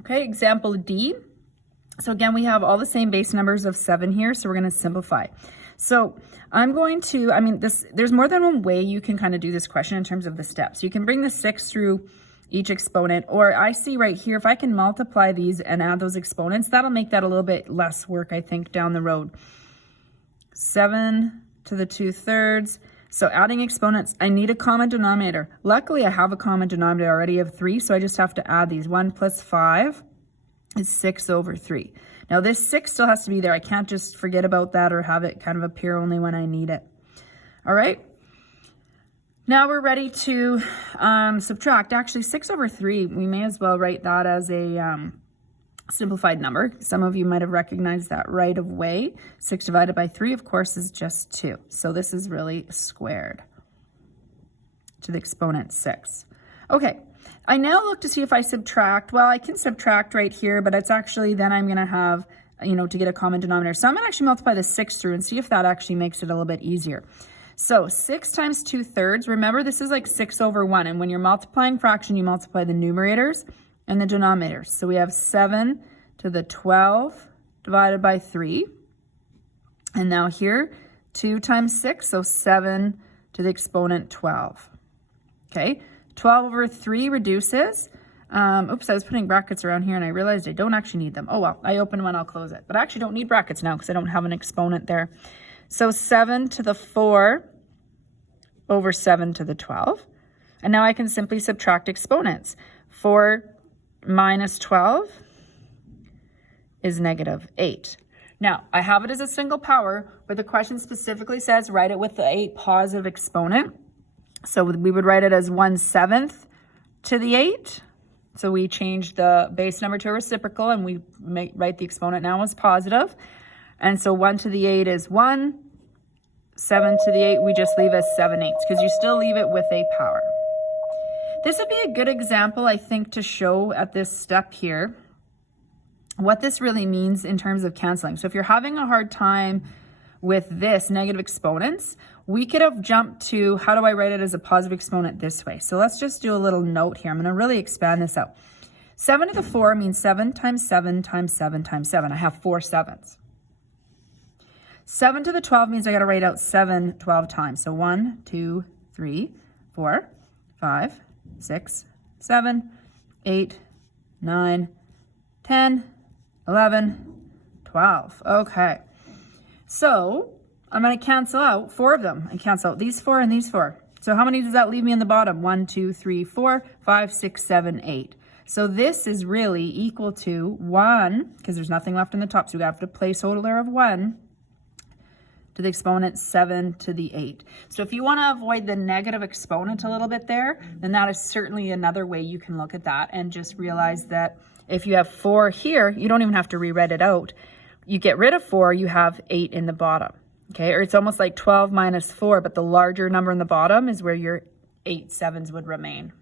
Okay, example D. So again, we have all the same base numbers of 7 here, so we're going to simplify. So I'm going to, there's more than one way you can kind of do this question in terms of the steps. You can bring the 6 through each exponent, or I see right here, if I can multiply these and add those exponents, that'll make that a little bit less work, I think, down the road. 7 to the 2/3. So adding exponents, I need a common denominator. Luckily, I have a common denominator already of 3, so I just have to add these. 1 plus 5 is 6/3. Now this 6 still has to be there. I can't just forget about that or have it kind of appear only when I need it. All right. Now we're ready to subtract. Actually, 6/3, we may as well write that as a simplified number. Some of you might have recognized that right away. 6 divided by 3, of course, is just 2. So this is really squared to the exponent 6. Okay, I now look to see if I subtract. Well, I can subtract right here, but it's actually, then I'm going to have, to get a common denominator. So I'm going to actually multiply the 6 through and see if that actually makes it a little bit easier. So 6 times 2/3, remember this is like 6/1, and when you're multiplying fraction, you multiply the numerators and the denominators. So we have 7 to the 12 divided by 3. And now here, 2 times 6, so 7 to the exponent 12. Okay, 12/3 reduces. Oops, I was putting brackets around here and I realized I don't actually need them. Oh well, I open one, I'll close it. But I actually don't need brackets now because I don't have an exponent there. So 7 to the 4 over 7 to the 12. And now I can simply subtract exponents. 4 minus 12 is -8. Now, I have it as a single power, but the question specifically says write it with a positive exponent. So we would write it as 1/7 to the 8. So we change the base number to a reciprocal and we write the exponent now as positive. And so 1 to the 8 is 1. 7 to the 8, we just leave as 7/8 because you still leave it with a power. This would be a good example, I think, to show at this step here what this really means in terms of canceling. So if you're having a hard time with this negative exponents, we could have jumped to how do I write it as a positive exponent this way. So let's just do a little note here. I'm going to really expand this out. 7 to the 4 means 7 times 7 times 7 times 7. I have 4 sevens. 7 to the 12 means I got to write out 7 12 times. So 1, 2, 3, 4, 5, 6, 7, 8, 9, 10, 11, 12. Okay. So I'm going to cancel out 4 of them. I cancel out these 4 and these 4. So how many does that leave me in the bottom? 1, 2, 3, 4, 5, 6, 7, 8. So this is really equal to 1, because there's nothing left in the top, so we have to placeholder of 1 to the exponent 7 to the 8. So if you want to avoid the negative exponent a little bit there, then that is certainly another way you can look at that and just realize that if you have 4 here, you don't even have to rewrite it out. You get rid of 4, you have 8 in the bottom. Okay, or it's almost like 12 minus 4, but the larger number in the bottom is where your 8 sevens would remain.